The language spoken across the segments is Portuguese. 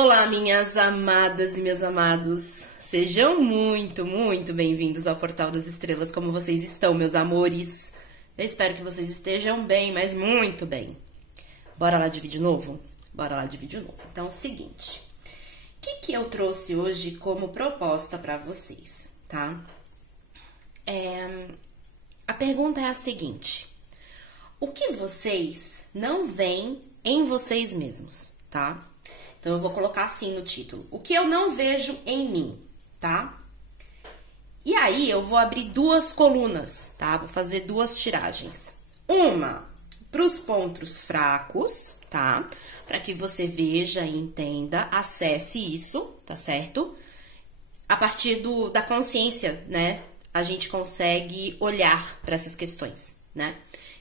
Olá, minhas amadas e meus amados. Sejam muito bem-vindos ao Portal das Estrelas. Como vocês estão, meus amores? Eu espero que vocês estejam bem, mas muito bem. Bora lá de vídeo novo? Bora lá de vídeo novo. Então, é o seguinte. O que eu trouxe hoje como proposta pra vocês, tá? A pergunta é a seguinte. O que vocês não veem em vocês mesmos, tá? Então, eu vou colocar assim no título. O que eu não vejo em mim, tá? E aí, eu vou abrir duas colunas, tá? Vou fazer duas tiragens. Uma para os pontos fracos, tá? Para que você veja e entenda, acesse isso, tá certo? A partir da consciência, né? A gente consegue olhar para essas questões, né?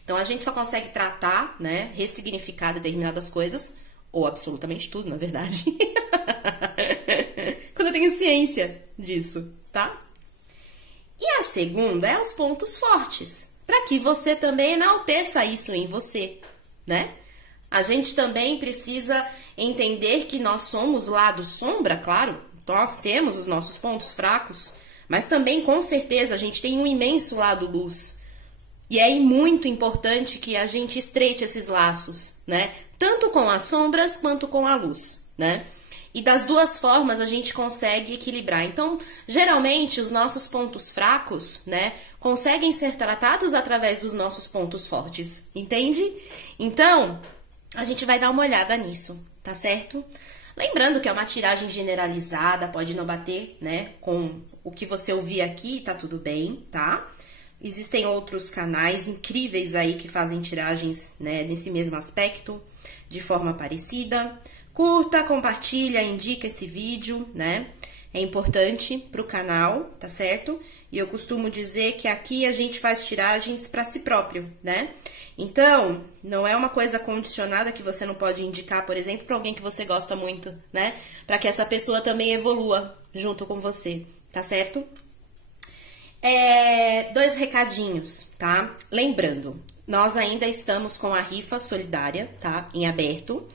Então, a gente só consegue tratar, né? Ressignificar determinadas coisas, ou absolutamente tudo, na verdade, quando eu tenho ciência disso, tá? E a segunda é os pontos fortes, para que você também enalteça isso em você, né? A gente também precisa entender que nós somos lado sombra, claro, nós temos os nossos pontos fracos, mas também, com certeza, a gente tem um imenso lado luz. E é muito importante que a gente estreite esses laços, né? Tanto com as sombras quanto com a luz, né? E das duas formas a gente consegue equilibrar. Então, geralmente, os nossos pontos fracos, né, conseguem ser tratados através dos nossos pontos fortes, entende? Então, a gente vai dar uma olhada nisso, tá certo? Lembrando que é uma tiragem generalizada, pode não bater, né, com o que você ouvir aqui, tá tudo bem, tá? Existem outros canais incríveis aí que fazem tiragens, né, nesse mesmo aspecto, de forma parecida. Curta, compartilha, indica esse vídeo, né? É importante pro canal, tá certo? E eu costumo dizer que aqui a gente faz tiragens para si próprio, né? Então, não é uma coisa condicionada que você não pode indicar, por exemplo, para alguém que você gosta muito, né? Para que essa pessoa também evolua junto com você, tá certo? Dois recadinhos, tá? Lembrando, nós ainda estamos com a rifa solidária, tá? Em aberto.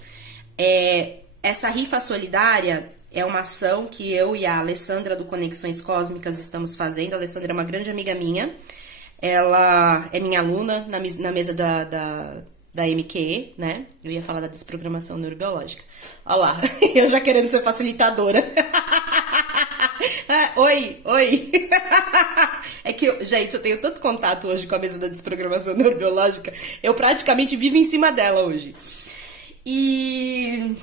Essa rifa solidária é uma ação que eu e a Alessandra do Conexões Cósmicas estamos fazendo. A Alessandra é uma grande amiga minha. Ela é minha aluna na mesa da MQE, né? Eu ia falar da desprogramação neurobiológica. Olha lá, eu já querendo ser facilitadora. Oi. É que, gente, eu tenho tanto contato hoje com a mesa da desprogramação neurobiológica, eu praticamente vivo em cima dela hoje. E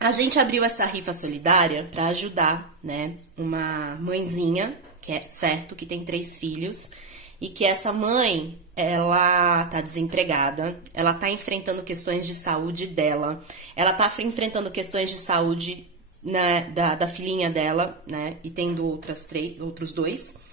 a gente abriu essa rifa solidária para ajudar, né, uma mãezinha, que tem 3 filhos, e que essa mãe, ela tá desempregada, ela tá enfrentando questões de saúde dela, ela tá enfrentando questões de saúde, né, da filhinha dela, né, e tendo outros 2,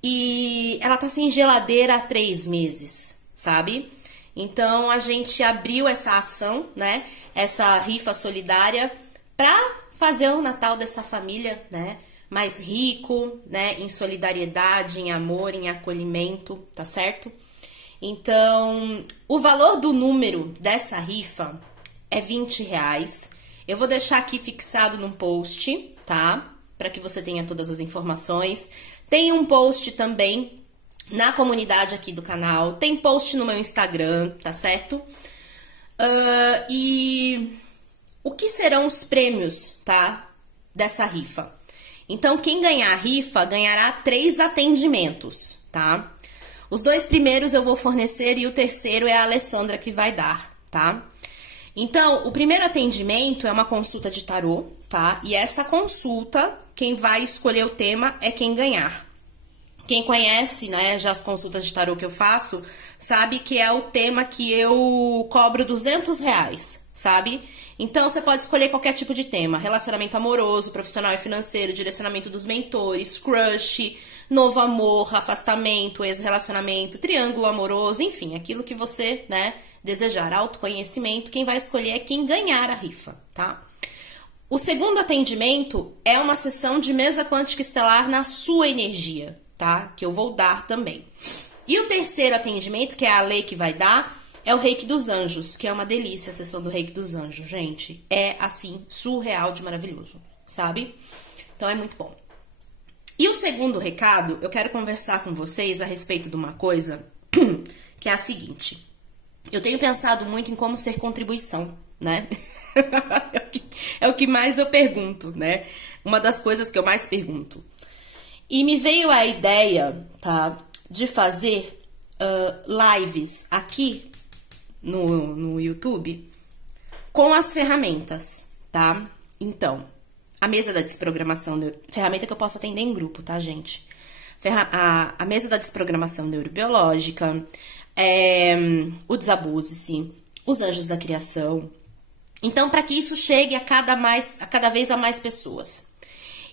e ela tá sem geladeira há 3 meses, sabe? Então, a gente abriu essa ação, né, essa rifa solidária, pra fazer o Natal dessa família, né, mais rico, né, em solidariedade, em amor, em acolhimento, tá certo? Então, o valor do número dessa rifa é R$20. Eu vou deixar aqui fixado num post, tá? Para que você tenha todas as informações. Tem um post também na comunidade aqui do canal. Tem post no meu Instagram, tá certo? E o que serão os prêmios, tá? Dessa rifa. Então, quem ganhar a rifa ganhará 3 atendimentos, tá? Os 2 primeiros eu vou fornecer e o terceiro é a Alessandra que vai dar, tá? Então, o primeiro atendimento é uma consulta de tarô, tá? E essa consulta, quem vai escolher o tema é quem ganhar. Quem conhece, né, já as consultas de tarô que eu faço, sabe que é o tema que eu cobro R$200, sabe? Então, você pode escolher qualquer tipo de tema. Relacionamento amoroso, profissional e financeiro, direcionamento dos mentores, crush, novo amor, afastamento, ex-relacionamento, triângulo amoroso, enfim, aquilo que você, né, desejar. Autoconhecimento, quem vai escolher é quem ganhar a rifa, tá? O segundo atendimento é uma sessão de mesa quântica estelar na sua energia, tá? Que eu vou dar também. E o terceiro atendimento, que é a Lei que vai dar, é o Reiki dos Anjos, que é uma delícia a sessão do Reiki dos Anjos, gente. É, assim, surreal de maravilhoso, sabe? Então, é muito bom. E o segundo recado, eu quero conversar com vocês a respeito de uma coisa que é a seguinte. Eu tenho pensado muito em como ser contribuição, né? É o que mais eu pergunto, né? Uma das coisas que eu mais pergunto. E me veio a ideia, tá? De fazer lives aqui no YouTube com as ferramentas, tá? Então, a mesa da desprogramação, ferramenta que eu posso atender em grupo, tá, gente? A mesa da desprogramação neurobiológica, o desabuse-se, os anjos da criação. Então, para que isso chegue a cada vez a mais pessoas.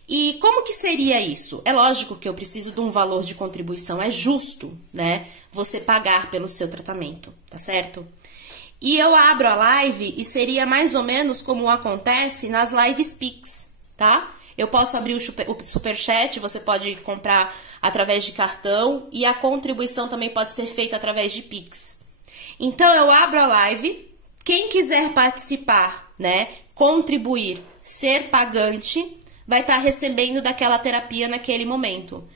E como que seria isso? É lógico que eu preciso de um valor de contribuição, é justo, né? Você pagar pelo seu tratamento, tá certo? E eu abro a live e seria mais ou menos como acontece nas lives Pix, tá? Eu posso abrir o superchat, você pode comprar através de cartão e a contribuição também pode ser feita através de Pix. Então, eu abro a live, quem quiser participar, né, contribuir, ser pagante, vai estar recebendo daquela terapia naquele momento.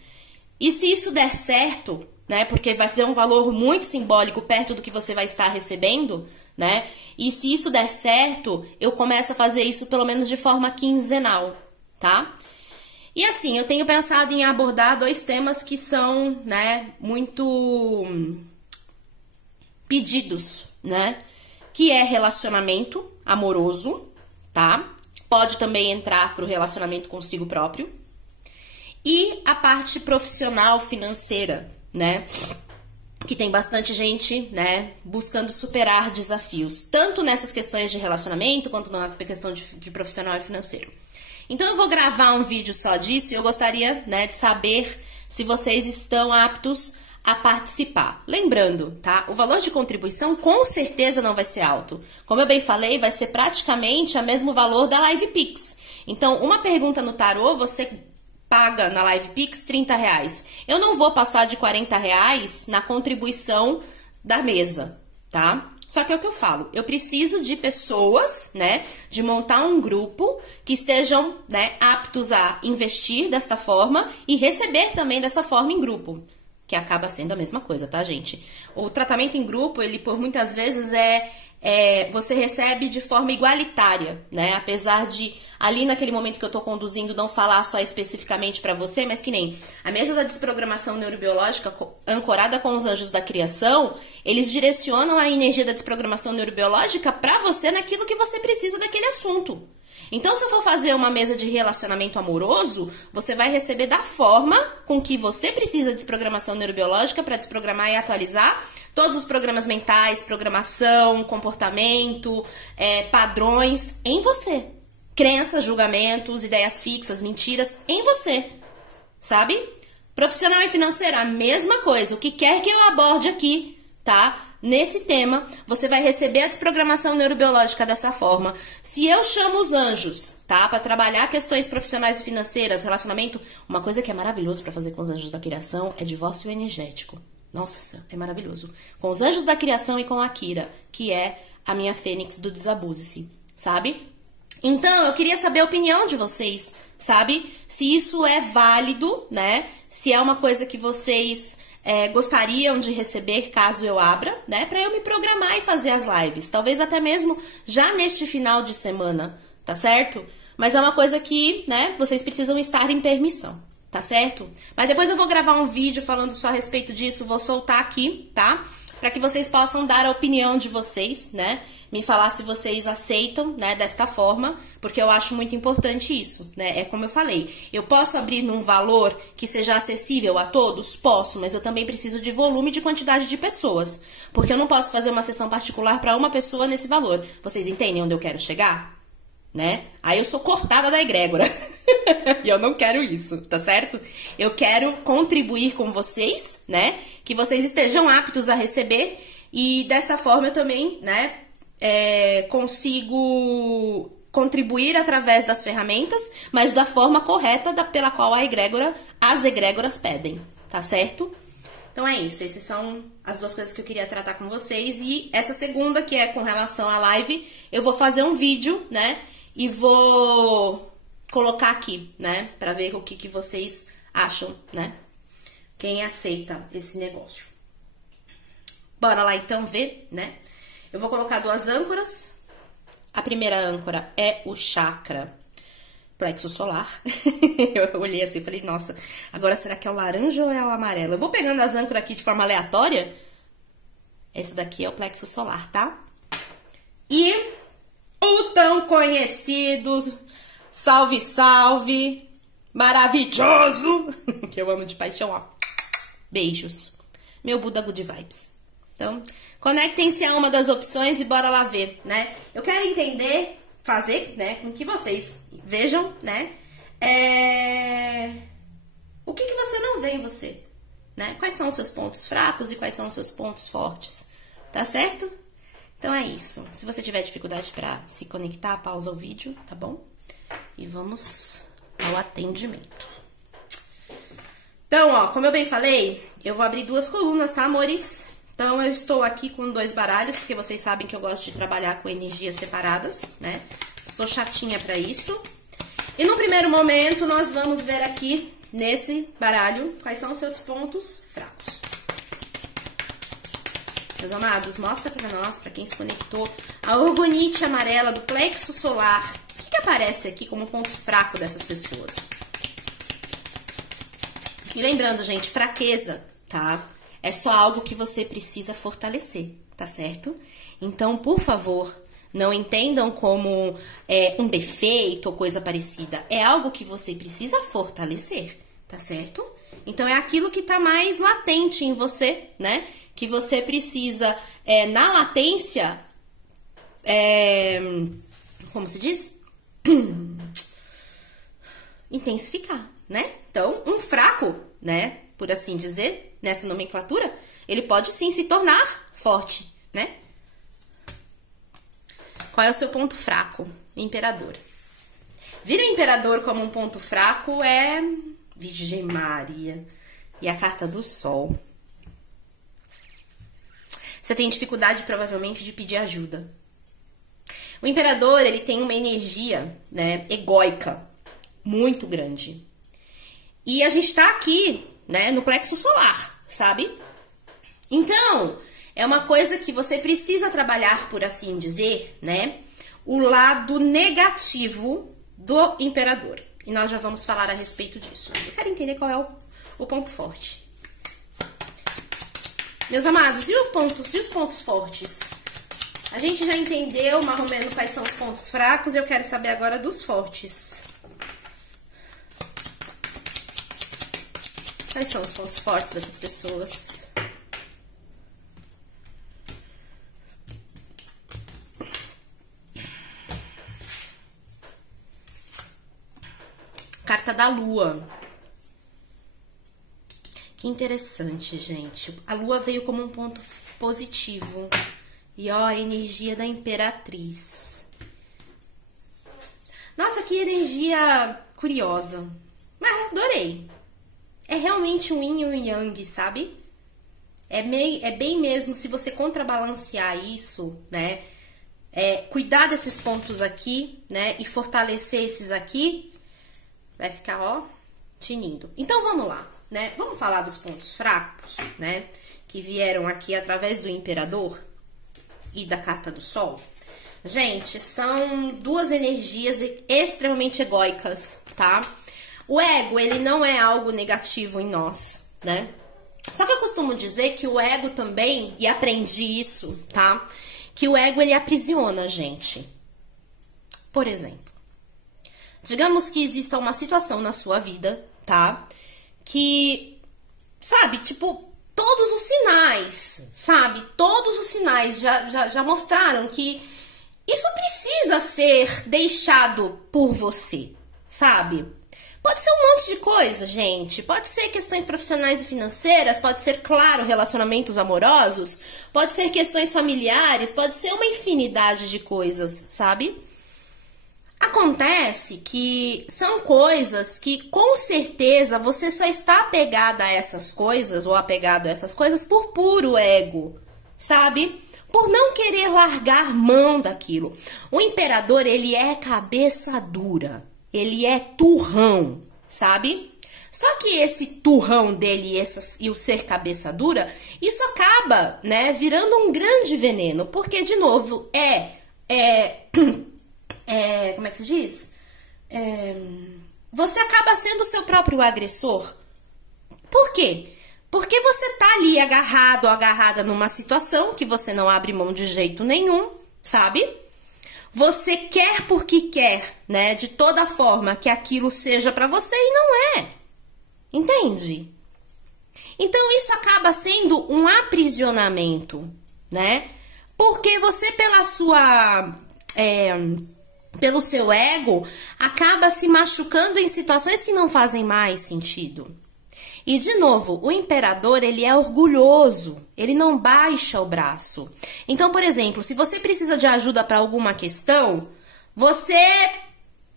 E se isso der certo, né, porque vai ser um valor muito simbólico perto do que você vai estar recebendo, né, e se isso der certo, eu começo a fazer isso pelo menos de forma quinzenal, tá? E assim, eu tenho pensado em abordar 2 temas que são, né, muito pedidos, né, que é relacionamento amoroso, tá? Pode também entrar para o relacionamento consigo próprio. E a parte profissional financeira, né? Que tem bastante gente, né, buscando superar desafios, tanto nessas questões de relacionamento, quanto na questão de profissional e financeiro. Então, eu vou gravar um vídeo só disso e eu gostaria, né, de saber se vocês estão aptos a participar. Lembrando, tá? O valor de contribuição com certeza não vai ser alto. Como eu bem falei, vai ser praticamente o mesmo valor da Live Pix. Então, uma pergunta no tarô, você paga na Live Pix R$30. Eu não vou passar de R$40 na contribuição da mesa, tá? Só que é o que eu falo, eu preciso de pessoas, né, de montar um grupo que estejam, né, aptos a investir desta forma e receber também dessa forma em grupo. Que acaba sendo a mesma coisa, tá, gente? O tratamento em grupo, ele por muitas vezes você recebe de forma igualitária, né? Apesar de ali naquele momento que eu tô conduzindo não falar só especificamente pra você, mas que nem a mesa da desprogramação neurobiológica ancorada com os anjos da criação, eles direcionam a energia da desprogramação neurobiológica pra você naquilo que você precisa daquele assunto. Então, se eu for fazer uma mesa de relacionamento amoroso, você vai receber da forma com que você precisa de desprogramação neurobiológica para desprogramar e atualizar todos os programas mentais, programação, comportamento, padrões em você. Crenças, julgamentos, ideias fixas, mentiras em você, sabe? Profissional e financeira, a mesma coisa. O que quer que eu aborde aqui, tá? Nesse tema, você vai receber a desprogramação neurobiológica dessa forma. Se eu chamo os anjos, tá? Para trabalhar questões profissionais e financeiras, relacionamento, uma coisa que é maravilhoso para fazer com os anjos da criação é divórcio energético. Nossa, é maravilhoso. Com os anjos da criação e com a Kira, que é a minha fênix do desabuse-se, sabe? Então, eu queria saber a opinião de vocês, sabe? Se isso é válido, né? Se é uma coisa que vocês gostariam de receber caso eu abra, né? Pra eu me programar e fazer as lives. Talvez até mesmo já neste final de semana, tá certo? Mas é uma coisa que, né, vocês precisam estar em permissão, tá certo? Mas depois eu vou gravar um vídeo falando só a respeito disso, vou soltar aqui, tá? Pra que vocês possam dar a opinião de vocês, né? Me falar se vocês aceitam, né, desta forma, porque eu acho muito importante isso, né? É como eu falei, eu posso abrir num valor que seja acessível a todos? Posso, mas eu também preciso de volume e de quantidade de pessoas, porque eu não posso fazer uma sessão particular para uma pessoa nesse valor. Vocês entendem onde eu quero chegar? Né? Aí eu sou cortada da egrégora. E eu não quero isso, tá certo? Eu quero contribuir com vocês, né? Que vocês estejam aptos a receber e dessa forma eu também, né, consigo contribuir através das ferramentas, mas da forma correta pela qual as egrégoras pedem, tá certo? Então é isso, essas são as duas coisas que eu queria tratar com vocês. E essa segunda, que é com relação à live, eu vou fazer um vídeo, né? E vou colocar aqui, né? Pra ver o que vocês acham, né? Quem aceita esse negócio. Bora lá então ver, né? Eu vou colocar 2 âncoras. A primeira âncora é o chakra plexo solar. Eu olhei assim e falei, nossa, agora será que é o laranja ou é o amarelo? Eu vou pegando as âncoras aqui de forma aleatória. Esse daqui é o plexo solar, tá? E o tão conhecido, salve, salve, maravilhoso, que eu amo de paixão, ó. Beijos. Meu Buda Good Vibes. Então, conectem-se a uma das opções e bora lá ver, né? Eu quero entender, fazer, né, com que vocês vejam, né, o que você não vê em você, né? Quais são os seus pontos fracos e quais são os seus pontos fortes, tá certo? Então é isso. Se você tiver dificuldade para se conectar, pausa o vídeo, tá bom? E vamos ao atendimento. Então, ó, como eu bem falei, eu vou abrir 2 colunas, tá, amores? Então, eu estou aqui com 2 baralhos, porque vocês sabem que eu gosto de trabalhar com energias separadas, né? Sou chatinha pra isso. E no primeiro momento, nós vamos ver aqui, nesse baralho, quais são os seus pontos fracos. Meus amados, mostra pra nós, pra quem se conectou, a orgonite amarela do plexo solar. O que aparece aqui como ponto fraco dessas pessoas? E lembrando, gente, fraqueza, tá? É só algo que você precisa fortalecer, tá certo? Então, por favor, não entendam como um defeito ou coisa parecida. É algo que você precisa fortalecer, tá certo? Então, é aquilo que tá mais latente em você, né? Que você precisa, na latência, como se diz? Intensificar, né? Então, um fraco, né? Por assim dizer, nessa nomenclatura, ele pode sim se tornar forte, né? Qual é o seu ponto fraco? Imperador. Vir o imperador como um ponto fraco é Virgem Maria e a carta do Sol. Você tem dificuldade, provavelmente, de pedir ajuda. O imperador, ele tem uma energia, né, egóica, muito grande. E a gente tá aqui, né, no plexo solar, sabe? Então, é uma coisa que você precisa trabalhar, por assim dizer, né, o lado negativo do imperador. E nós já vamos falar a respeito disso. Eu quero entender qual é o ponto forte. Meus amados, e os pontos fortes? A gente já entendeu, mais ou menos, quais são os pontos fracos. Eu quero saber agora dos fortes. Quais são os pontos fortes dessas pessoas? Carta da Lua. Que interessante, gente. A Lua veio como um ponto positivo. E ó, a energia da Imperatriz. Nossa, que energia curiosa. Mas adorei. É realmente um yin e um yang, sabe? É bem mesmo, se você contrabalancear isso, né? Cuidar desses pontos aqui, né? E fortalecer esses aqui, vai ficar, ó, tinindo. Então, vamos lá, né? Vamos falar dos pontos fracos, né? Que vieram aqui através do Imperador e da Carta do Sol. Gente, são 2 energias extremamente egóicas, tá? O ego, ele não é algo negativo em nós, né? Só que eu costumo dizer que o ego também, e aprendi isso, tá? Que o ego, ele aprisiona a gente. Por exemplo, digamos que exista uma situação na sua vida, tá? Que, sabe, tipo, todos os sinais, sabe? Todos os sinais já mostraram que isso precisa ser deixado por você, sabe? Pode ser um monte de coisa, gente. Pode ser questões profissionais e financeiras, pode ser, claro, relacionamentos amorosos, pode ser questões familiares, pode ser uma infinidade de coisas, sabe? acontece que são coisas que, com certeza, você só está apegada a essas coisas, ou apegado a essas coisas, por puro ego, sabe? Por não querer largar mão daquilo. O imperador, ele é cabeça dura, ele é turrão, sabe? Só que esse turrão dele e o ser cabeça dura, isso acaba, né, virando um grande veneno, porque, de novo, como é que se diz? Você acaba sendo o seu próprio agressor. Por quê? Porque você tá ali agarrado ou agarrada numa situação que você não abre mão de jeito nenhum, sabe? Você quer porque quer, né? De toda forma que aquilo seja pra você e não é. Entende? Então isso acaba sendo um aprisionamento, né? Porque você pelo seu ego, acaba se machucando em situações que não fazem mais sentido. E, de novo, o imperador, ele é orgulhoso, ele não baixa o braço. Então, por exemplo, se você precisa de ajuda para alguma questão, você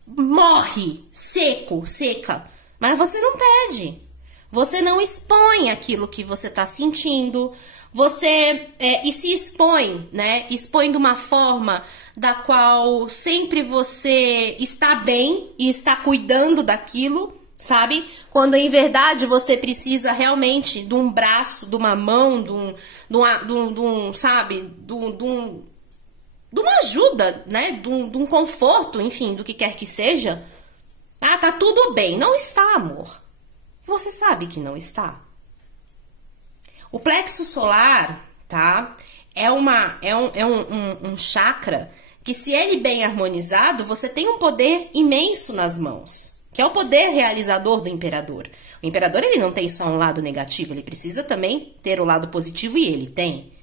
morre seca, mas você não pede. Você não expõe aquilo que você está sentindo, e se expõe, né? Expõe de uma forma da qual sempre você está bem e está cuidando daquilo, sabe? Quando em verdade você precisa realmente de um braço, de uma mão, de uma ajuda, né? De um conforto, enfim, do que quer que seja. Ah, tá tudo bem. Não está, amor. Você sabe que não está. O plexo solar, tá? É um chakra que, se ele bem harmonizado, você tem um poder imenso nas mãos, que é o poder realizador do imperador. O imperador, ele não tem só um lado negativo, ele precisa também ter o lado positivo, e ele tem.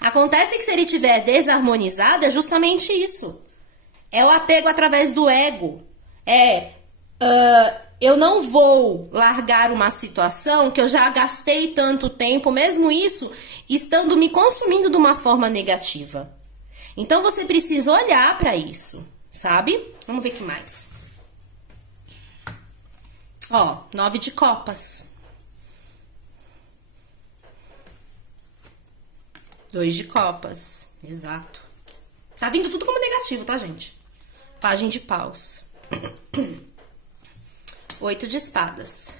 Acontece que, se ele estiver desarmonizado, é justamente isso. É o apego através do ego. Eu não vou largar uma situação que eu já gastei tanto tempo, mesmo isso estando me consumindo de uma forma negativa. Então, você precisa olhar para isso, sabe? Vamos ver o que mais. Ó, 9 de copas. 2 de copas, exato. Tá vindo tudo como negativo, tá, gente? Pagem de paus. 8 de espadas.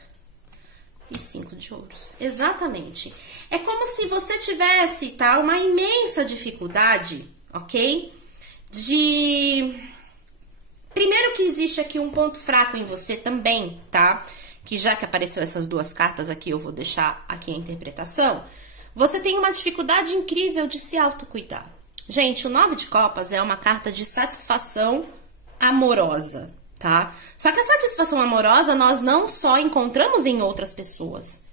E 5 de ouros. Exatamente. É como se você tivesse, tá, uma imensa dificuldade, ok? Primeiro que existe aqui um ponto fraco em você também, tá? Que já que apareceu essas duas cartas aqui, eu vou deixar aqui a interpretação. Você tem uma dificuldade incrível de se autocuidar. Gente, o 9 de copas é uma carta de satisfação amorosa, tá? Só que a satisfação amorosa nós não só encontramos em outras pessoas.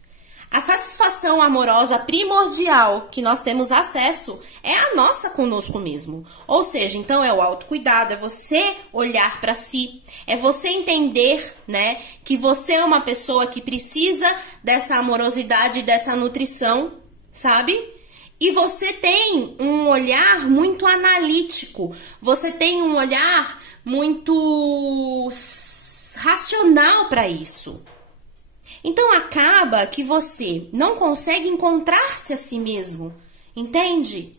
A satisfação amorosa primordial que nós temos acesso é a nossa conosco mesmo. Ou seja, então é o autocuidado, é você olhar para si, é você entender, né, que você é uma pessoa que precisa dessa amorosidade, dessa nutrição, sabe? E você tem um olhar muito analítico, você tem um olhar muito racional para isso. Então, acaba que você não consegue encontrar-se a si mesmo, entende?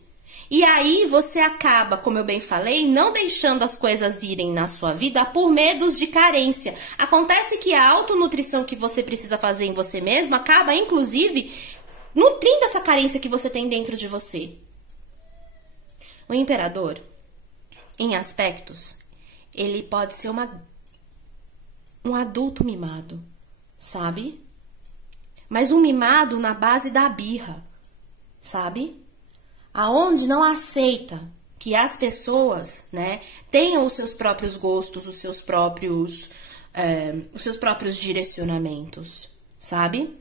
E aí, você acaba, como eu bem falei, não deixando as coisas irem na sua vida por medos de carência. Acontece que a autonutrição que você precisa fazer em você mesmo acaba, inclusive, nutrindo essa carência que você tem dentro de você. O imperador, em aspectos, ele pode ser um adulto mimado, sabe? Mas um mimado na base da birra, sabe? Aonde não aceita que as pessoas, né, tenham os seus próprios gostos, os seus próprios direcionamentos, sabe?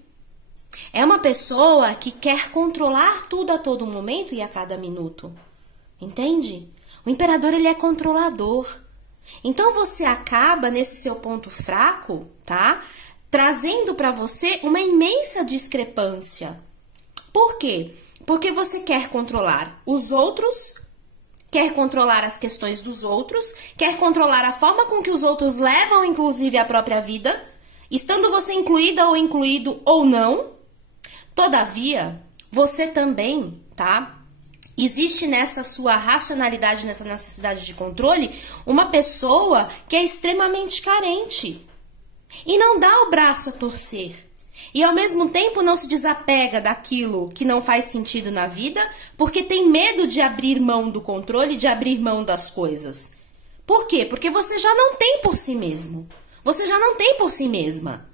É uma pessoa que quer controlar tudo a todo momento e a cada minuto, entende? O imperador, ele é controlador. Então, você acaba, nesse seu ponto fraco, tá? Trazendo para você uma imensa discrepância. Por quê? Porque você quer controlar os outros quer controlar as questões dos outros, quer controlar a forma com que os outros levam, inclusive, a própria vida, estando você incluída ou incluído ou não. Todavia, você também, tá? Existe nessa sua racionalidade, nessa necessidade de controle, uma pessoa que é extremamente carente e não dá o braço a torcer. E ao mesmo tempo não se desapega daquilo que não faz sentido na vida, porque tem medo de abrir mão do controle, de abrir mão das coisas. Por quê? Porque você já não tem por si mesmo. Você já não tem por si mesma.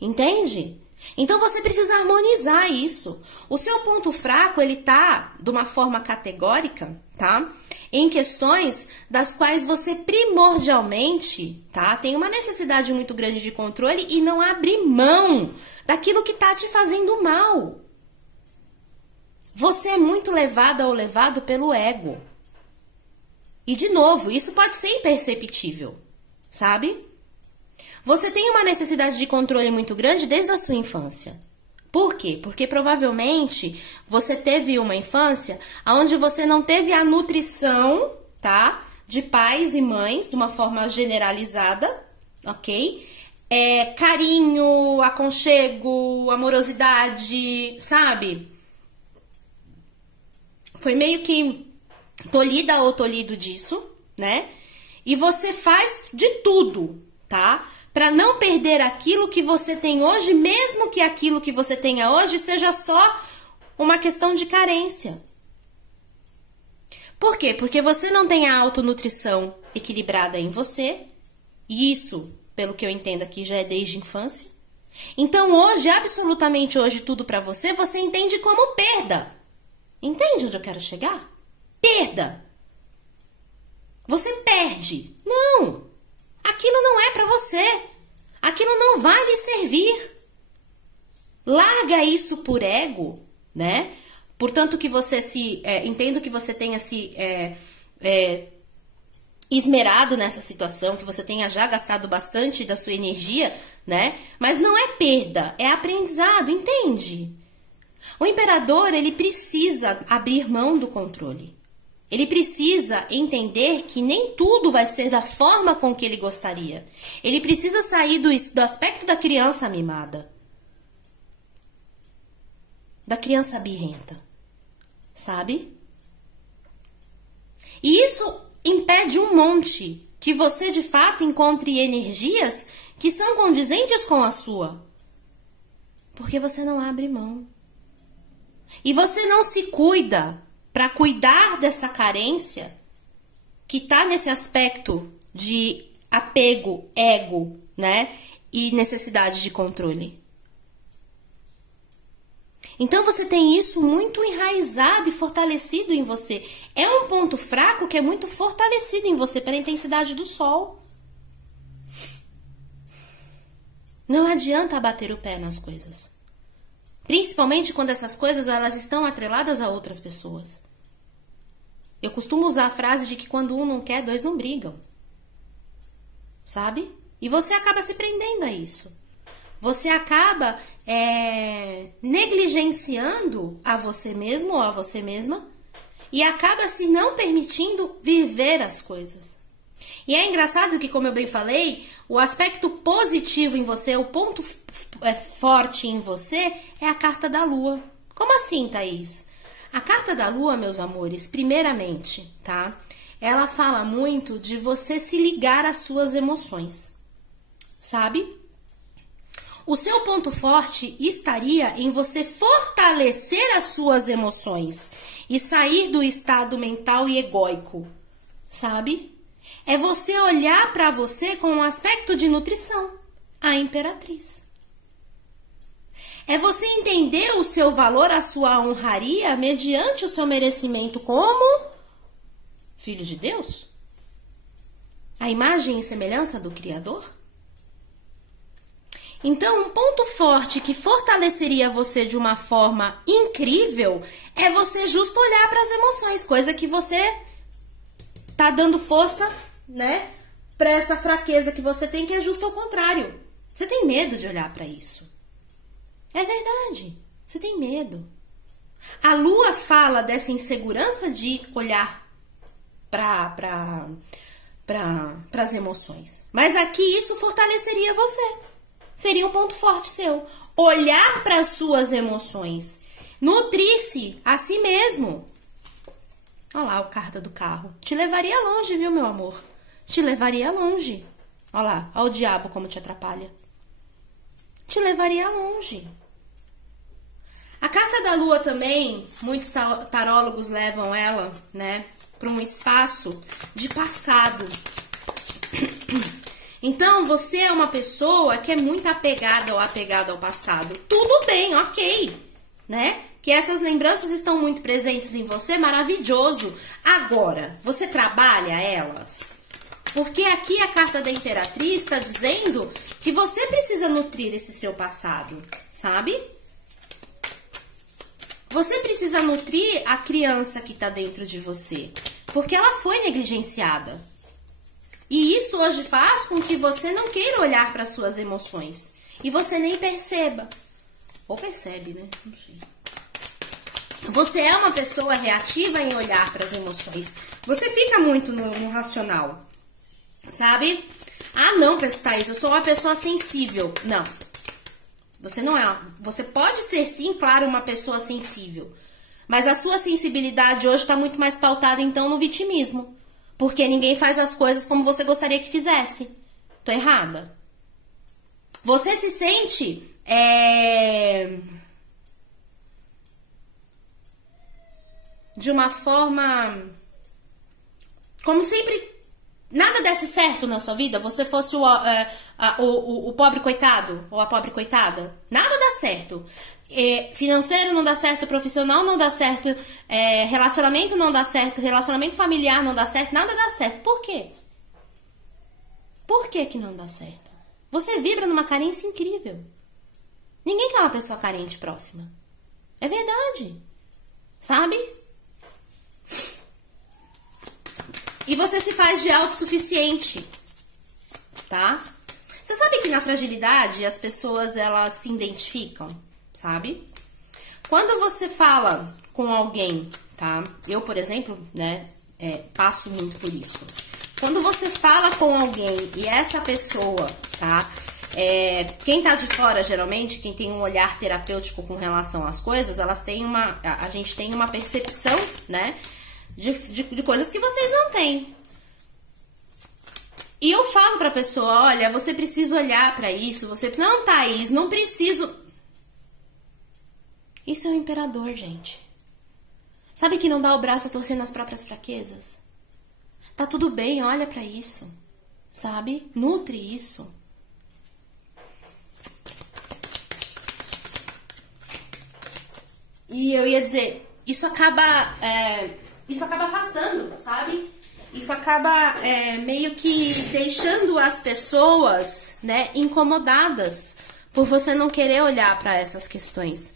Entende? Então você precisa harmonizar isso. O seu ponto fraco, ele tá de uma forma categórica, tá? Em questões das quais você primordialmente, tá? Tem uma necessidade muito grande de controle e não abre mão daquilo que tá te fazendo mal. Você é muito levada ou levado pelo ego. E de novo, isso pode ser imperceptível, sabe? Você tem uma necessidade de controle muito grande desde a sua infância. Por quê? Porque provavelmente você teve uma infância onde você não teve a nutrição, tá? De pais e mães, de uma forma generalizada, ok? Carinho, aconchego, amorosidade, sabe? Foi meio que tolhida ou tolhido disso, né? E você faz de tudo, tá? Para não perder aquilo que você tem hoje, mesmo que aquilo que você tenha hoje seja só uma questão de carência. Por quê? Porque você não tem a autonutrição equilibrada em você, e isso, pelo que eu entendo aqui, já é desde a infância. Então hoje, absolutamente hoje, tudo para você, você entende como perda. Entende onde eu quero chegar? Perda. Você perde. Não! Aquilo não é para você. Aquilo não vai lhe servir. Larga isso por ego, né? Portanto, que você entendo que você tenha se esmerado nessa situação, que você tenha já gastado bastante da sua energia, né? Mas não é perda, é aprendizado, entende? O imperador, ele precisa abrir mão do controle. Ele precisa entender que nem tudo vai ser da forma com que ele gostaria. Ele precisa sair do aspecto da criança mimada. Da criança birrenta. Sabe? E isso impede um monte que você, de fato, encontre energias que são condizentes com a sua. Porque você não abre mão. E você não se cuida para cuidar dessa carência que tá nesse aspecto de apego, ego, né? E necessidade de controle. Então você tem isso muito enraizado e fortalecido em você. É um ponto fraco que é muito fortalecido em você pela intensidade do sol. Não adianta bater o pé nas coisas. Principalmente quando essas coisas elas estão atreladas a outras pessoas. Eu costumo usar a frase de que quando um não quer, dois não brigam. Sabe? E você acaba se prendendo a isso. Você acaba negligenciando a você mesmo ou a você mesma e acaba se não permitindo viver as coisas. E é engraçado que, como eu bem falei, o aspecto positivo em você, o ponto forte em você é a carta da lua. Como assim, Thaís? A carta da lua, meus amores, primeiramente, tá? Ela fala muito de você se ligar às suas emoções, sabe? O seu ponto forte estaria em você fortalecer as suas emoções e sair do estado mental e egóico, sabe? É você olhar para você com um aspecto de nutrição, a imperatriz. É você entender o seu valor, a sua honraria mediante o seu merecimento como filho de Deus? A imagem e semelhança do Criador? Então, um ponto forte que fortaleceria você de uma forma incrível é você justo olhar para as emoções, coisa que você tá dando força, né, para essa fraqueza que você tem, que é justo ao contrário. Você tem medo de olhar para isso. É verdade, você tem medo. A lua fala dessa insegurança de olhar para as emoções. Mas aqui isso fortaleceria você. Seria um ponto forte seu. Olhar para as suas emoções. Nutrir-se a si mesmo. Olha lá, a carta do carro. Te levaria longe, viu, meu amor? Te levaria longe. Olha lá, olha o diabo como te atrapalha. Te levaria longe. A carta da lua também, muitos tarólogos levam ela, né, para um espaço de passado. Então, você é uma pessoa que é muito apegada ou apegado ao passado. Tudo bem, ok, né? Que essas lembranças estão muito presentes em você, maravilhoso. Agora, você trabalha elas? Porque aqui a carta da Imperatriz está dizendo que você precisa nutrir esse seu passado, sabe? Você precisa nutrir a criança que está dentro de você, porque ela foi negligenciada. E isso hoje faz com que você não queira olhar para suas emoções. E você nem perceba. Ou percebe, né? Não sei. Você é uma pessoa reativa em olhar para as emoções. Você fica muito no racional, sabe? Ah, não, Thaís, eu sou uma pessoa sensível. Não. Você não é. Você pode ser, sim, claro, uma pessoa sensível. Mas a sua sensibilidade hoje está muito mais pautada, então, no vitimismo. Porque ninguém faz as coisas como você gostaria que fizesse. Tô errada? Você se sente... de uma forma... como sempre... nada desse certo na sua vida, você fosse o pobre coitado ou a pobre coitada, nada dá certo. Financeiro não dá certo, profissional não dá certo, relacionamento não dá certo, relacionamento familiar não dá certo, nada dá certo. Por quê? Por que que não dá certo? Você vibra numa carência incrível. Ninguém quer uma pessoa carente próxima. É verdade. Sabe? E você se faz de autossuficiente, tá? Você sabe que na fragilidade as pessoas, elas se identificam, sabe? Quando você fala com alguém, tá? Eu, por exemplo, né, passo muito por isso. Quando você fala com alguém e essa pessoa, tá? Quem tá de fora, geralmente, quem tem um olhar terapêutico com relação às coisas, elas têm a gente tem uma percepção, né? De coisas que vocês não têm. E eu falo pra pessoa, olha, você precisa olhar pra isso, não, Thaís, não preciso. Isso é o imperador, gente. Sabe que não dá o braço a torcer nas próprias fraquezas? Tá tudo bem, olha pra isso, sabe? Nutre isso. E eu ia dizer, isso acaba afastando, sabe? Isso acaba meio que deixando as pessoas, né, incomodadas por você não querer olhar para essas questões,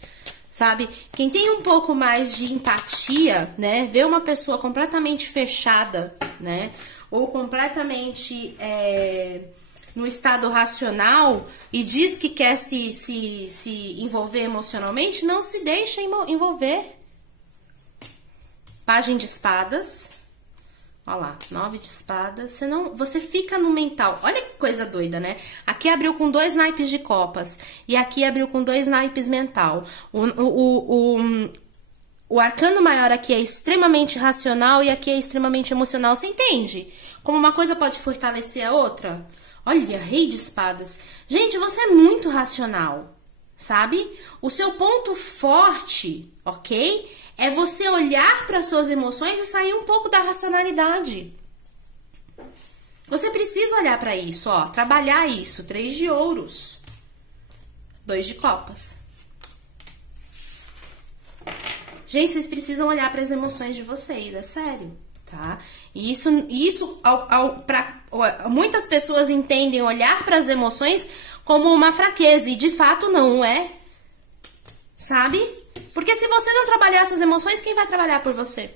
sabe? Quem tem um pouco mais de empatia, né, vê uma pessoa completamente fechada, né, ou completamente no estado racional e diz que quer se envolver emocionalmente, não se deixa envolver. Pagem de espadas. Olha lá, 9 de espadas. Você fica no mental. Olha que coisa doida, né? Aqui abriu com 2 naipes de copas. E aqui abriu com 2 naipes mental. O arcano maior aqui é extremamente racional e aqui é extremamente emocional. Você entende? Como uma coisa pode fortalecer a outra? Olha, rei de espadas. Gente, você é muito racional, sabe? O seu ponto forte, ok? É você olhar para suas emoções e sair um pouco da racionalidade. Você precisa olhar para isso, ó. Trabalhar isso. 3 de ouros. 2 de copas. Gente, vocês precisam olhar para as emoções de vocês, é sério, tá? E isso muitas pessoas entendem olhar para as emoções como uma fraqueza. E de fato não é. Sabe? Porque se você não trabalhar suas emoções, quem vai trabalhar por você?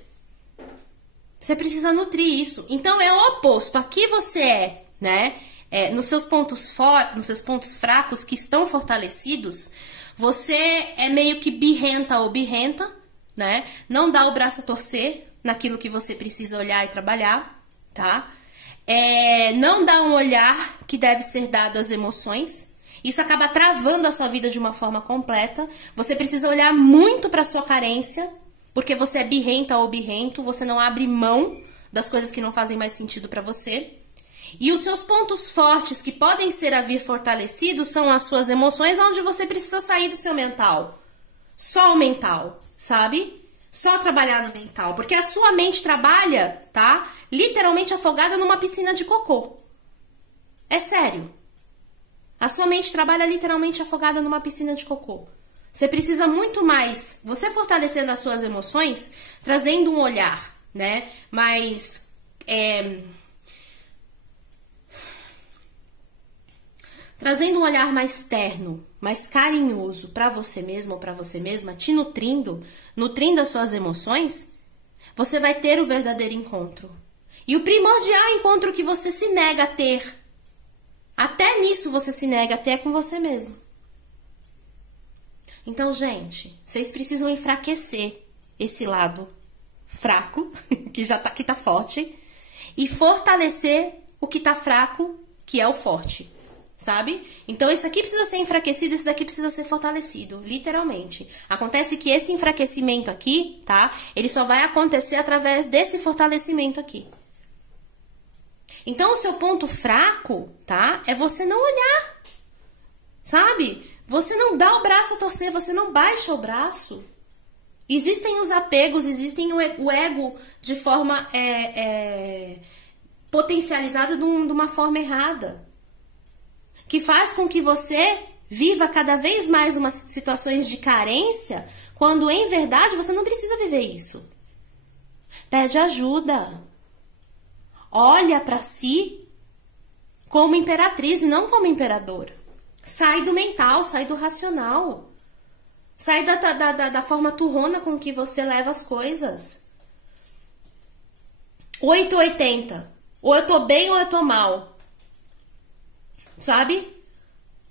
Você precisa nutrir isso. Então, é o oposto. Aqui você né? Nos seus pontos nos seus pontos fracos que estão fortalecidos, você é meio que birrenta ou birrenta, né? Não dá o braço a torcer, naquilo que você precisa olhar e trabalhar, tá? Não dá um olhar que deve ser dado às emoções. Isso acaba travando a sua vida de uma forma completa. Você precisa olhar muito para sua carência, porque você é birrenta ou birrento, você não abre mão das coisas que não fazem mais sentido para você. E os seus pontos fortes que podem ser a vir fortalecidos são as suas emoções, onde você precisa sair do seu mental. Só o mental, sabe? Só trabalhar no mental, porque a sua mente trabalha, tá? Literalmente afogada numa piscina de cocô. É sério. A sua mente trabalha literalmente afogada numa piscina de cocô. Você precisa muito mais, você fortalecendo as suas emoções, trazendo um olhar, né? Mais... trazendo um olhar mais terno, mais carinhoso para você mesmo ou para você mesma, te nutrindo as suas emoções, você vai ter o verdadeiro encontro. E o primordial encontro que você se nega a ter, até nisso você se nega a ter, é com você mesmo. Então, gente, vocês precisam enfraquecer esse lado fraco, que tá forte, e fortalecer o que tá fraco, que é o forte. Sabe? Então, esse aqui precisa ser enfraquecido, esse daqui precisa ser fortalecido, literalmente. Acontece que esse enfraquecimento aqui, tá? Ele só vai acontecer através desse fortalecimento aqui. Então, o seu ponto fraco, tá? É você não olhar, sabe? Você não dá o braço a torcer, você não baixa o braço. Existem os apegos, existem o ego de forma potencializada de uma forma errada, que faz com que você viva cada vez mais umas situações de carência, quando em verdade você não precisa viver isso. Pede ajuda. Olha para si como imperatriz e não como imperador. Sai do mental, sai do racional. Sai da forma turrona com que você leva as coisas. 880. Ou eu tô bem ou eu tô mal. Sabe?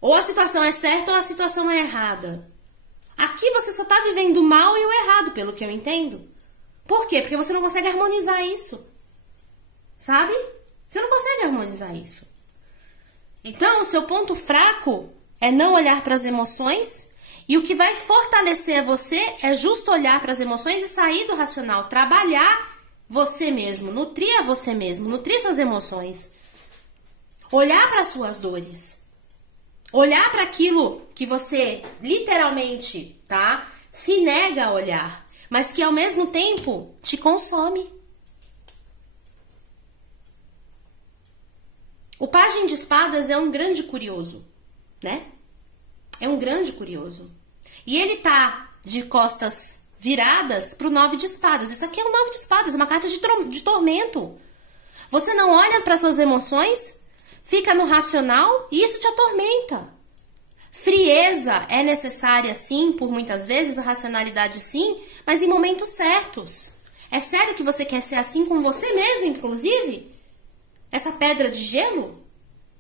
Ou a situação é certa ou a situação é errada. Aqui você só tá vivendo o mal e o errado, pelo que eu entendo. Por quê? Porque você não consegue harmonizar isso. Sabe? Você não consegue harmonizar isso. Então, o seu ponto fraco é não olhar para as emoções. E o que vai fortalecer você é justo olhar para as emoções e sair do racional. Trabalhar você mesmo. Nutrir você mesmo. Nutrir suas emoções. Olhar para as suas dores. Olhar para aquilo que você literalmente, tá? Se nega a olhar, mas que ao mesmo tempo te consome. O Pajem de Espadas é um grande curioso, né? É um grande curioso. E ele tá de costas viradas pro 9 de Espadas. Isso aqui é um 9 de Espadas, uma carta de tormento. Você não olha para suas emoções, fica no racional e isso te atormenta. Frieza é necessária sim, por muitas vezes, a racionalidade sim, mas em momentos certos. É sério que você quer ser assim com você mesmo, inclusive? Essa pedra de gelo?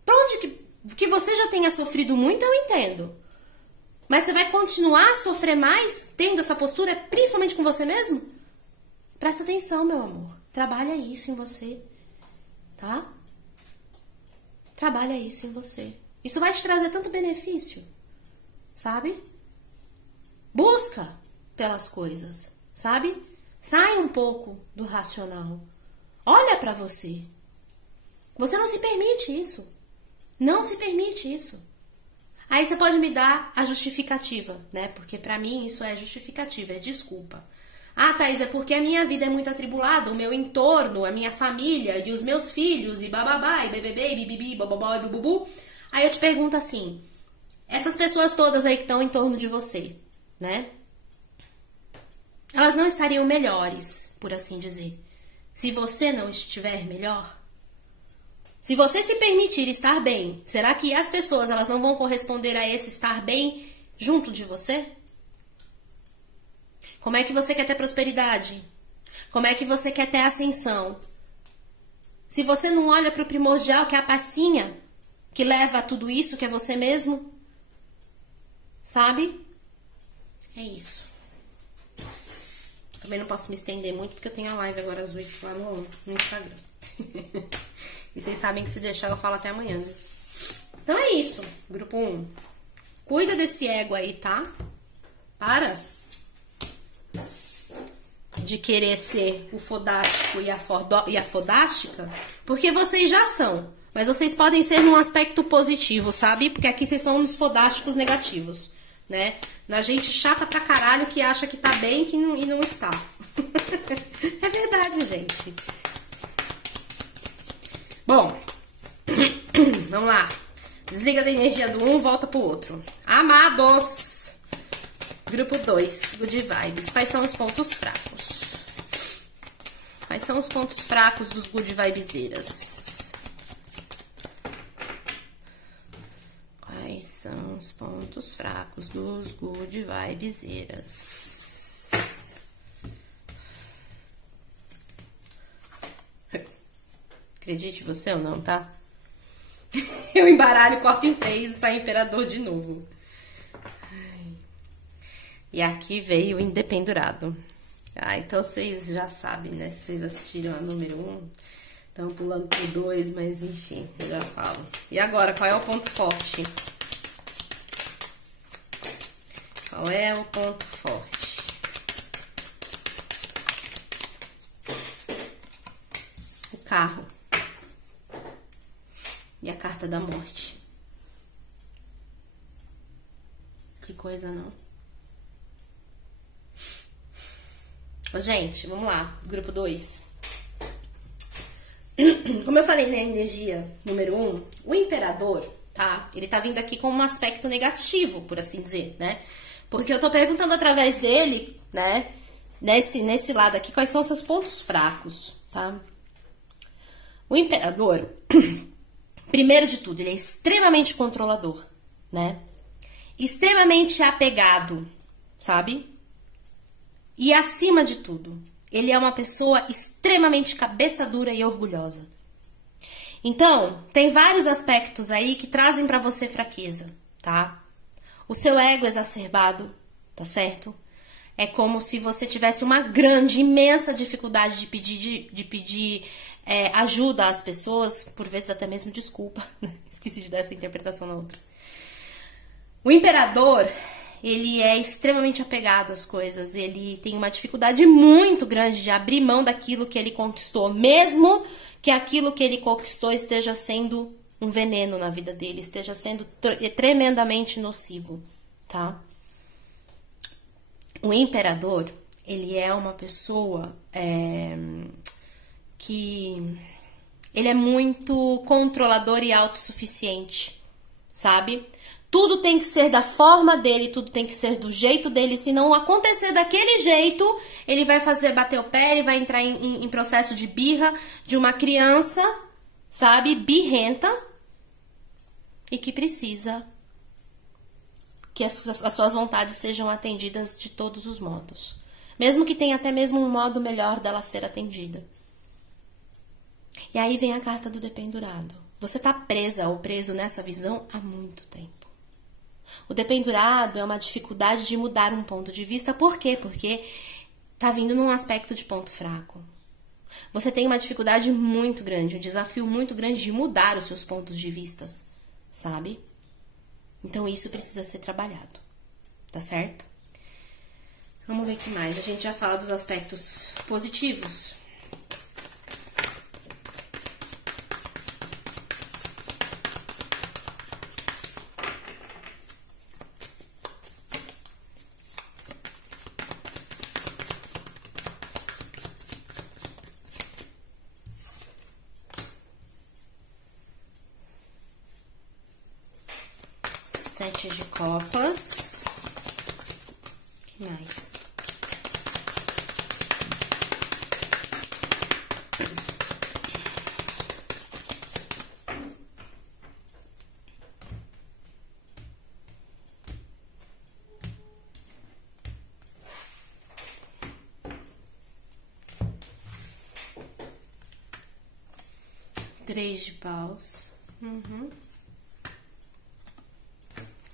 Pra onde que você já tenha sofrido muito, eu entendo. Mas você vai continuar a sofrer mais tendo essa postura, principalmente com você mesmo? Presta atenção, meu amor. Trabalha isso em você, tá? Trabalha isso em você. Isso vai te trazer tanto benefício, sabe? Busca pelas coisas, sabe? Sai um pouco do racional. Olha pra você. Você não se permite isso. Não se permite isso. Aí você pode me dar a justificativa, né? Porque pra mim isso é justificativa, é desculpa. Ah, Thaís, é porque a minha vida é muito atribulada, o meu entorno, a minha família e os meus filhos e bababá, e bebebê, e bibibi, bababá e bububu. Aí eu te pergunto assim, essas pessoas todas aí que estão em torno de você, né? Elas não estariam melhores, por assim dizer, se você não estiver melhor? Se você se permitir estar bem, será que as pessoas elas não vão corresponder a esse estar bem junto de você? Como é que você quer ter prosperidade? Como é que você quer ter ascensão? Se você não olha para o primordial, que é a passinha que leva a tudo isso, que é você mesmo, sabe? É isso. Também não posso me estender muito, porque eu tenho a live agora às 8 lá no Instagram. E vocês sabem que se deixar eu falo até amanhã, né? Então é isso, grupo 1. Cuida desse ego aí, tá? Para de querer ser o fodástico e a fodástica, porque vocês já são. Mas vocês podem ser num aspecto positivo, sabe? Porque aqui vocês são nos fodásticos negativos, né? Na gente chata pra caralho que acha que tá bem e não está. É verdade, gente. Bom, vamos lá. Desliga da energia do um, volta pro outro. Amados! Grupo 2, Good Vibes. Quais são os pontos fracos? Quais são os pontos fracos dos Good Vibezeiras? Quais são os pontos fracos dos Good Vibezeiras? Acredite você ou não, tá? Eu embaralho, corto em 3 e sai imperador de novo. E aqui veio o independurado. Ah, então vocês já sabem, né? Se vocês assistiram a número 1, estão pulando pro 2, mas enfim, eu já falo. E agora, qual é o ponto forte? Qual é o ponto forte? O carro. E a carta da morte. Que coisa, não? Ô, gente, vamos lá. Grupo 2. Como eu falei na energia número 1, o imperador, tá? Ele tá vindo aqui com um aspecto negativo, por assim dizer, né? Porque eu tô perguntando através dele, né? Nesse lado aqui, quais são os seus pontos fracos, tá? O imperador... Primeiro de tudo, ele é extremamente controlador, né? Extremamente apegado, sabe? E acima de tudo, ele é uma pessoa extremamente cabeça dura e orgulhosa. Então, tem vários aspectos aí que trazem pra você fraqueza, tá? O seu ego exacerbado, tá certo? É como se você tivesse uma grande, imensa dificuldade de pedir ajuda às pessoas, por vezes até mesmo desculpa. Esqueci de dar essa interpretação na outra. O imperador, ele é extremamente apegado às coisas, ele tem uma dificuldade muito grande de abrir mão daquilo que ele conquistou, mesmo que aquilo que ele conquistou esteja sendo um veneno na vida dele, esteja sendo tremendamente nocivo, tá? O imperador, ele é uma pessoa que ele é muito controlador e autossuficiente, sabe? Tudo tem que ser da forma dele, tudo tem que ser do jeito dele. Se não acontecer daquele jeito, ele vai fazer bater o pé, ele vai entrar em processo de birra de uma criança, sabe? Birrenta e que precisa que as suas vontades sejam atendidas de todos os modos. Mesmo que tenha até mesmo um modo melhor dela ser atendida. E aí vem a carta do dependurado. Você tá presa ou preso nessa visão há muito tempo. O dependurado é uma dificuldade de mudar um ponto de vista. Por quê? Porque tá vindo num aspecto de ponto fraco. Você tem uma dificuldade muito grande, um desafio muito grande de mudar os seus pontos de vista, sabe? Então isso precisa ser trabalhado, tá certo? Vamos ver o que mais. A gente já fala dos aspectos positivos. Sete de copas. O que mais? Três de paus. Uhum.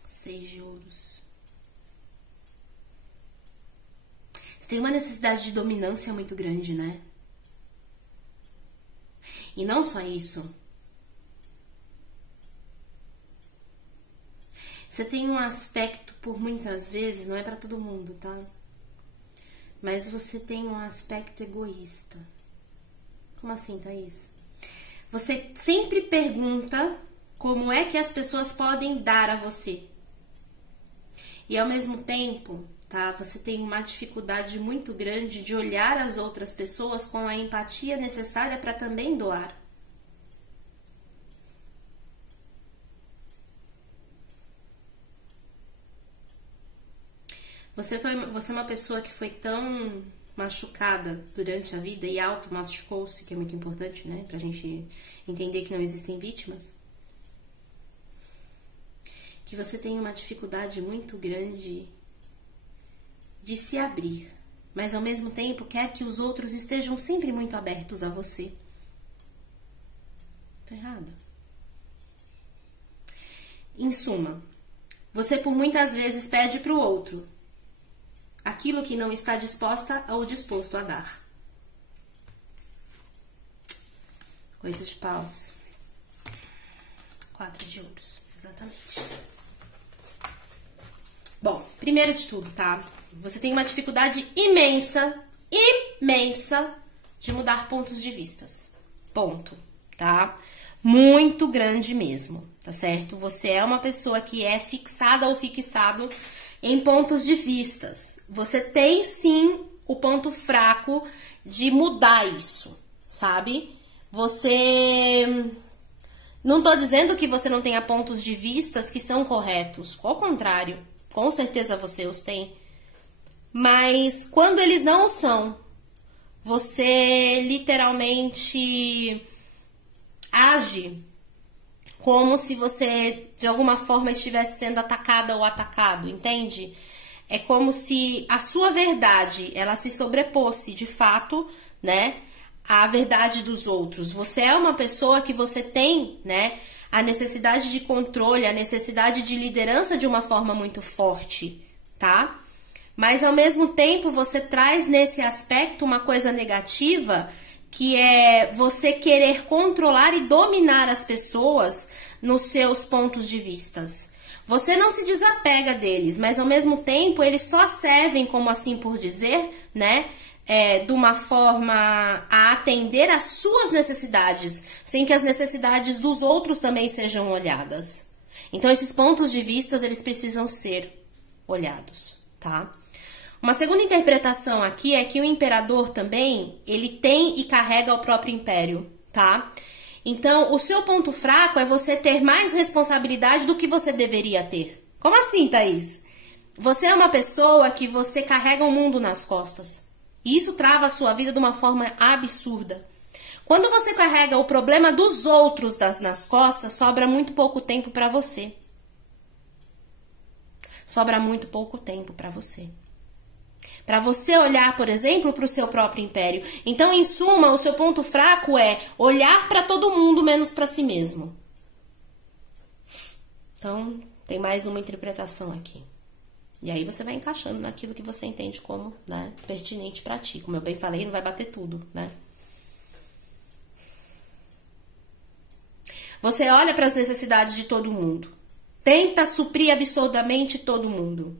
6 de ouros. Você tem uma necessidade de dominância muito grande, né? E não só isso. Você tem um aspecto, por muitas vezes, não é pra todo mundo, tá? Mas você tem um aspecto egoísta. Como assim, Thaís? Você sempre pergunta como é que as pessoas podem dar a você. E ao mesmo tempo, tá? Você tem uma dificuldade muito grande de olhar as outras pessoas com a empatia necessária para também doar. Você é uma pessoa que foi tão machucada durante a vida e auto-machucou-se, que é muito importante, né? Pra gente entender que não existem vítimas. Que você tem uma dificuldade muito grande de se abrir, mas ao mesmo tempo quer que os outros estejam sempre muito abertos a você. Tá errado. Em suma, você por muitas vezes pede pro outro aquilo que não está disposta ou disposto a dar. 8 de paus. 4 de ouros, exatamente. Bom, primeiro de tudo, tá? Você tem uma dificuldade imensa de mudar pontos de vistas. Ponto, tá? Muito grande mesmo, tá certo? Você é uma pessoa que é fixada ou fixado em pontos de vistas. Você tem sim o ponto fraco de mudar isso, sabe? Você... Não tô dizendo que você não tenha pontos de vistas que são corretos. Ao contrário, com certeza você os tem. Mas quando eles não são, você literalmente age como se você, de alguma forma, estivesse sendo atacada ou atacado, entende? É como se a sua verdade, ela se sobreposse, de fato, né, à verdade dos outros. Você é uma pessoa que você tem, né, a necessidade de controle, a necessidade de liderança de uma forma muito forte, tá? Mas, ao mesmo tempo, você traz nesse aspecto uma coisa negativa, que é você querer controlar e dominar as pessoas nos seus pontos de vistas. Você não se desapega deles, mas ao mesmo tempo eles só servem, como assim por dizer, né? De uma forma a atender às suas necessidades, sem que as necessidades dos outros também sejam olhadas. Então esses pontos de vistas, eles precisam ser olhados, tá? Uma segunda interpretação aqui é que o imperador também, ele tem e carrega o próprio império, tá? Então, o seu ponto fraco é você ter mais responsabilidade do que você deveria ter. Como assim, Thaís? Você é uma pessoa que você carrega o mundo nas costas. E isso trava a sua vida de uma forma absurda. Quando você carrega o problema dos outros nas costas, sobra muito pouco tempo para você. Sobra muito pouco tempo para você. Para você olhar, por exemplo, para o seu próprio império. Então, em suma, o seu ponto fraco é olhar para todo mundo menos para si mesmo. Então, tem mais uma interpretação aqui. E aí você vai encaixando naquilo que você entende como, né, pertinente para ti. Como eu bem falei, não vai bater tudo, né? Você olha para as necessidades de todo mundo. Tenta suprir absurdamente todo mundo.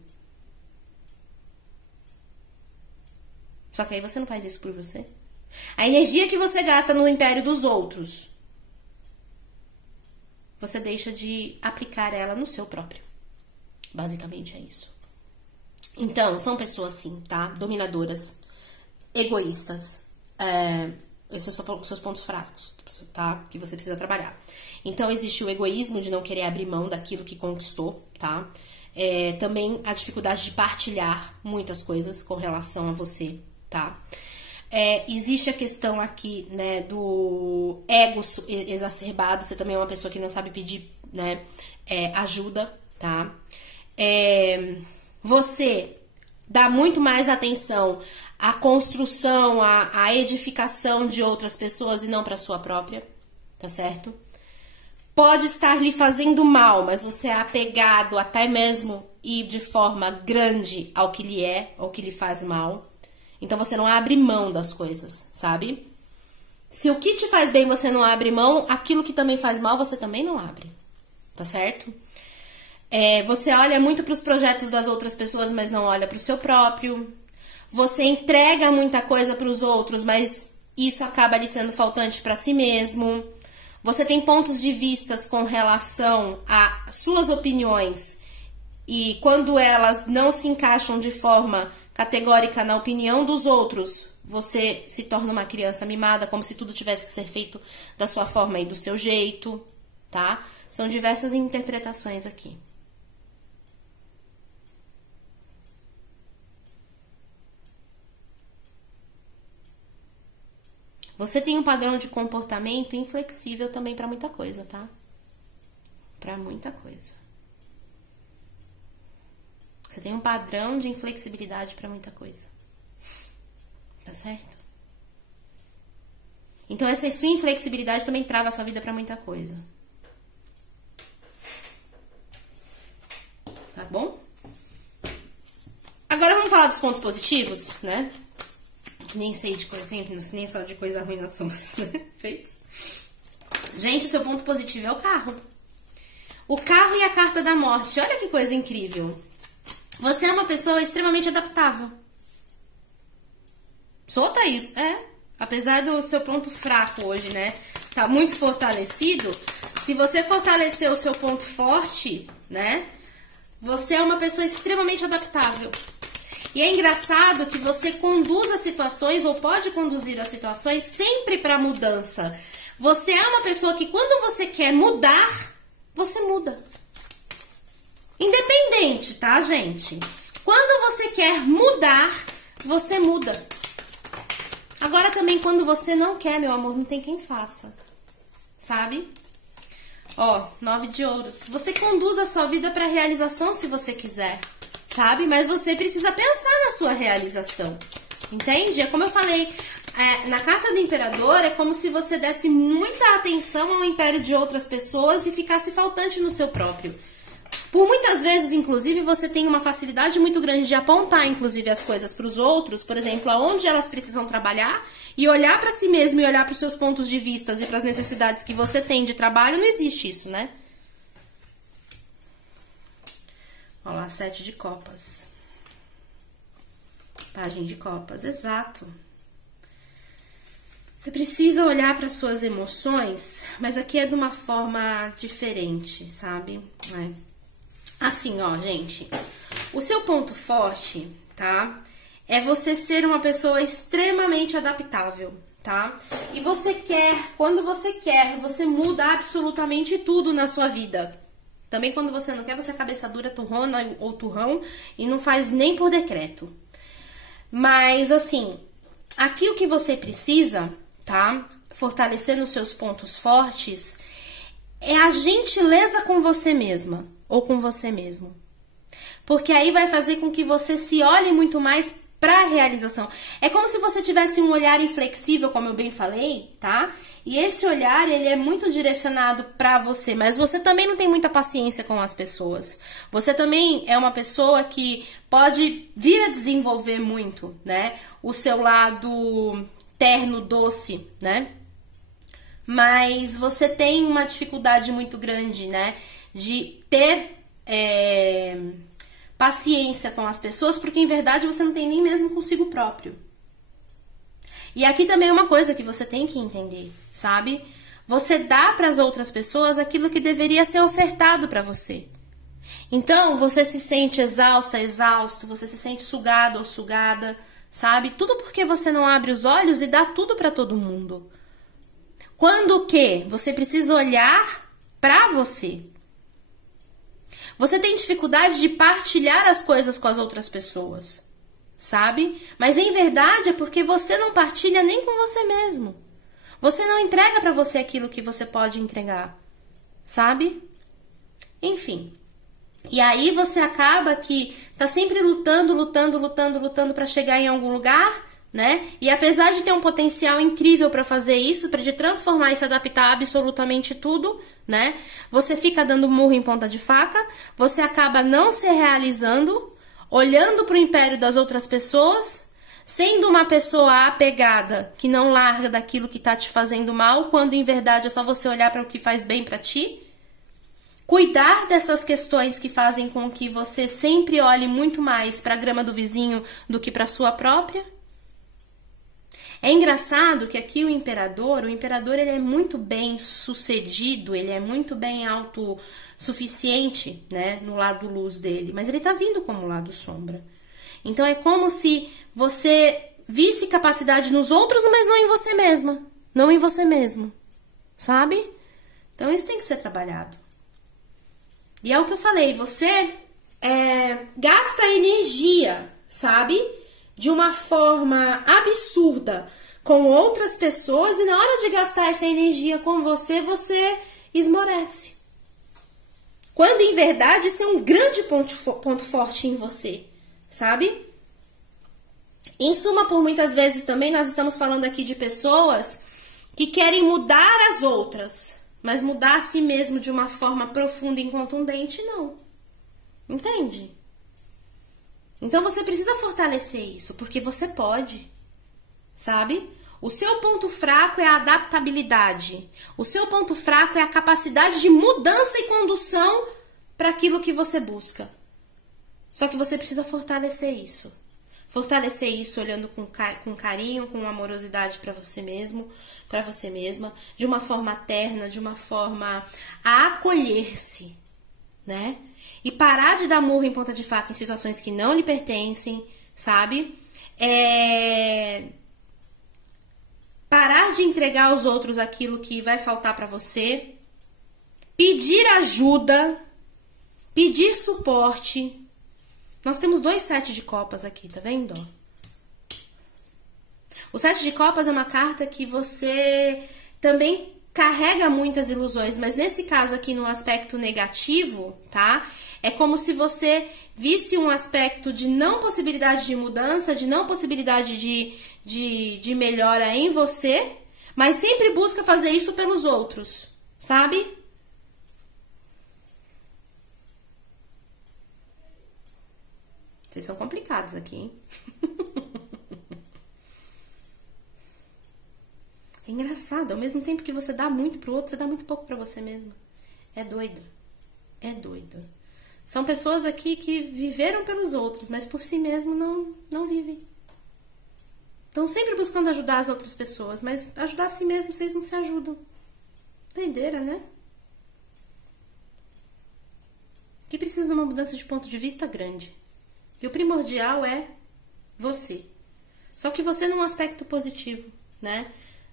Só que aí você não faz isso por você. A energia que você gasta no império dos outros, você deixa de aplicar ela no seu próprio. Basicamente é isso. Então, são pessoas assim, tá? Dominadoras, egoístas. Esses são seus pontos fracos, tá? Que você precisa trabalhar. Então, existe o egoísmo de não querer abrir mão daquilo que conquistou, tá? Também a dificuldade de partilhar muitas coisas com relação a você, tá? Existe a questão aqui, né, do ego exacerbado. Você também é uma pessoa que não sabe pedir, né, ajuda, tá? Você dá muito mais atenção à construção, à edificação de outras pessoas e não para sua própria, tá certo? Pode estar lhe fazendo mal, mas você é apegado até mesmo e de forma grande ao que lhe faz mal. Então você não abre mão das coisas, sabe? Se o que te faz bem você não abre mão, aquilo que também faz mal você também não abre, tá certo? Você olha muito para os projetos das outras pessoas, mas não olha para o seu próprio. Você entrega muita coisa para os outros, mas isso acaba ali sendo faltante para si mesmo. Você tem pontos de vistas com relação a suas opiniões e quando elas não se encaixam de forma categórica na opinião dos outros, você se torna uma criança mimada, como se tudo tivesse que ser feito da sua forma e do seu jeito, tá? São diversas interpretações aqui. Você tem um padrão de comportamento inflexível também para muita coisa, tá? Para muita coisa. Você tem um padrão de inflexibilidade para muita coisa. Tá certo? Então essa sua inflexibilidade também trava a sua vida para muita coisa. Tá bom? Agora vamos falar dos pontos positivos, né? Nem sei de coisa simples, nem só de coisa ruim nós somos, né? Feitos. Gente, o seu ponto positivo é o carro. O carro e a carta da morte. Olha que coisa incrível. Você é uma pessoa extremamente adaptável. Solta isso. Apesar do seu ponto fraco hoje, né? Tá muito fortalecido. Se você fortalecer o seu ponto forte, né? Você é uma pessoa extremamente adaptável. E é engraçado que você conduz as situações, ou pode conduzir as situações, sempre para mudança. Você é uma pessoa que quando você quer mudar, você muda. Independente, tá, gente? Quando você quer mudar, você muda. Agora também, quando você não quer, meu amor, não tem quem faça. Sabe? Ó, 9 de ouros. Você conduz a sua vida para realização se você quiser. Sabe? Mas você precisa pensar na sua realização. Entende? É como eu falei, na carta do imperador é como se você desse muita atenção ao império de outras pessoas e ficasse faltante no seu próprio. Por muitas vezes, inclusive, você tem uma facilidade muito grande de apontar, inclusive, as coisas para os outros, por exemplo, aonde elas precisam trabalhar, e olhar para si mesmo e olhar para os seus pontos de vista e para as necessidades que você tem de trabalho, não existe isso, né? Olha lá, 7 de copas. Página de copas, exato. Você precisa olhar para suas emoções, mas aqui é de uma forma diferente, sabe? Assim, ó, gente. O seu ponto forte, tá? É você ser uma pessoa extremamente adaptável, tá? E você quer, quando você quer, você muda absolutamente tudo na sua vida. Também quando você não quer, você é cabeça dura, turrona ou turrão e não faz nem por decreto. Mas, assim, aqui o que você precisa, tá? Fortalecendo os seus pontos fortes, é a gentileza com você mesma ou com você mesmo. Porque aí vai fazer com que você se olhe muito mais para a realização. É como se você tivesse um olhar inflexível, como eu bem falei, tá? E esse olhar, ele é muito direcionado para você, mas você também não tem muita paciência com as pessoas. Você também é uma pessoa que pode vir a desenvolver muito, né? O seu lado terno, doce, né? Mas você tem uma dificuldade muito grande, né? De ter paciência com as pessoas, porque em verdade você não tem nem mesmo consigo próprio. E aqui também é uma coisa que você tem que entender, sabe? Você dá para as outras pessoas aquilo que deveria ser ofertado para você. Então, você se sente exausta, exausto, você se sente sugado ou sugada, sabe? Tudo porque você não abre os olhos e dá tudo para todo mundo. Quando que você precisa olhar para você. Você tem dificuldade de partilhar as coisas com as outras pessoas, sabe? Mas em verdade é porque você não partilha nem com você mesmo. Você não entrega para você aquilo que você pode entregar, sabe? Enfim. E aí você acaba que tá sempre lutando para chegar em algum lugar, né? E apesar de ter um potencial incrível para fazer isso, para de transformar e se adaptar a absolutamente tudo, né? Você fica dando murro em ponta de faca, você acaba não se realizando, olhando para o império das outras pessoas, Sendo uma pessoa apegada, que não larga daquilo que tá te fazendo mal, quando em verdade é só você olhar para o que faz bem para ti? Cuidar dessas questões que fazem com que você sempre olhe muito mais para a grama do vizinho do que para sua própria? É engraçado que aqui o imperador ele é muito bem sucedido, ele é muito bem autossuficiente, né, no lado luz dele, mas ele tá vindo como lado sombra. Então é como se você visse capacidade nos outros, mas não em você mesma, não em você mesmo, sabe? Então isso tem que ser trabalhado. E é o que eu falei, você gasta energia, sabe? De uma forma absurda com outras pessoas e na hora de gastar essa energia com você, você esmorece. Quando em verdade isso é um grande ponto forte em você, sabe? Em suma, por muitas vezes também nós estamos falando aqui de pessoas que querem mudar as outras, mas mudar a si mesmo de uma forma profunda e contundente, não. Entende? Então você precisa fortalecer isso, porque você pode, sabe? O seu ponto fraco é a adaptabilidade. O seu ponto fraco é a capacidade de mudança e condução para aquilo que você busca. Só que você precisa fortalecer isso. Fortalecer isso olhando com carinho, com amorosidade para você mesmo, para você mesma, de uma forma terna, de uma forma a acolher-se, né? E parar de dar murro em ponta de faca em situações que não lhe pertencem, sabe? Parar de entregar aos outros aquilo que vai faltar para você. Pedir ajuda. Pedir suporte. Nós temos 2 sets de copas aqui, tá vendo? O 7 de copas é uma carta que você também carrega muitas ilusões, mas nesse caso aqui no aspecto negativo, tá? É como se você visse um aspecto de não possibilidade de mudança, de não possibilidade de melhora em você, mas sempre busca fazer isso pelos outros, sabe? Vocês são complicados aqui, hein? É engraçado, ao mesmo tempo que você dá muito pro outro, você dá muito pouco pra você mesmo. É doido. É doido. São pessoas aqui que viveram pelos outros, mas por si mesmo não vivem. Estão sempre buscando ajudar as outras pessoas, mas ajudar a si mesmo vocês não se ajudam. Doideira, né? Que precisa de uma mudança de ponto de vista grande. E o primordial é você. Só que você num aspecto positivo, né?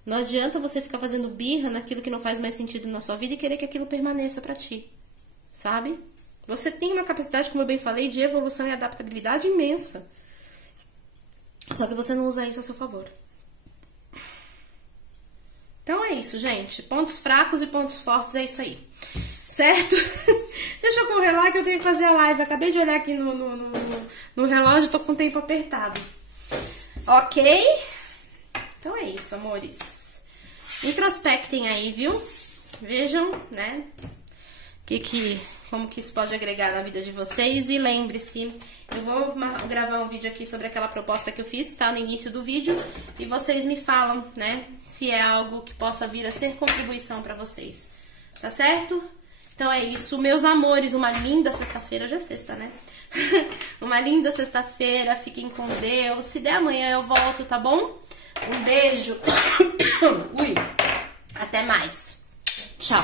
Não adianta você ficar fazendo birra naquilo que não faz mais sentido na sua vida e querer que aquilo permaneça pra ti, sabe? Você tem uma capacidade, como eu bem falei, de evolução e adaptabilidade imensa. Só que você não usa isso a seu favor. Então é isso, gente. Pontos fracos e pontos fortes, é isso aí. Certo? Deixa eu correr lá que eu tenho que fazer a live. Acabei de olhar aqui no relógio, tô com o tempo apertado. Ok? Então é isso, amores. Introspectem aí, viu? Vejam, né? Como que isso pode agregar na vida de vocês. E lembre-se, eu vou gravar um vídeo aqui sobre aquela proposta que eu fiz, tá? No início do vídeo. E vocês me falam, né? Se é algo que possa vir a ser contribuição pra vocês. Tá certo? Então é isso, meus amores. Uma linda sexta-feira. Hoje é sexta, né? Uma linda sexta-feira. Fiquem com Deus. Se der amanhã eu volto, tá bom? Um beijo. Ui. Até mais. Tchau.